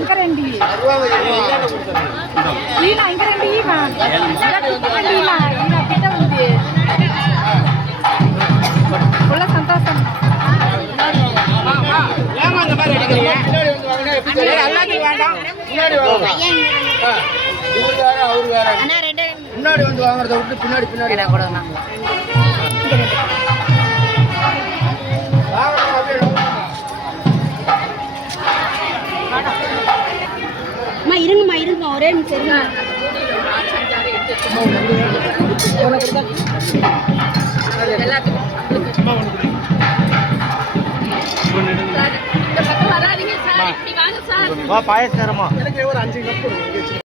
ఇంకా రెండు ఈయన ఇంకా రెండు ఈయన బిడ్డ ఉంది உள்ள சந்தோஷம் முன்னாடி வந்து வாங்குறத விட்டு பின்னாடி பின்னாடி இருங்கம்மா இருங்க ஒரே நிமிஷம் பாயசமா எனக்கு ஒரு 5 கப்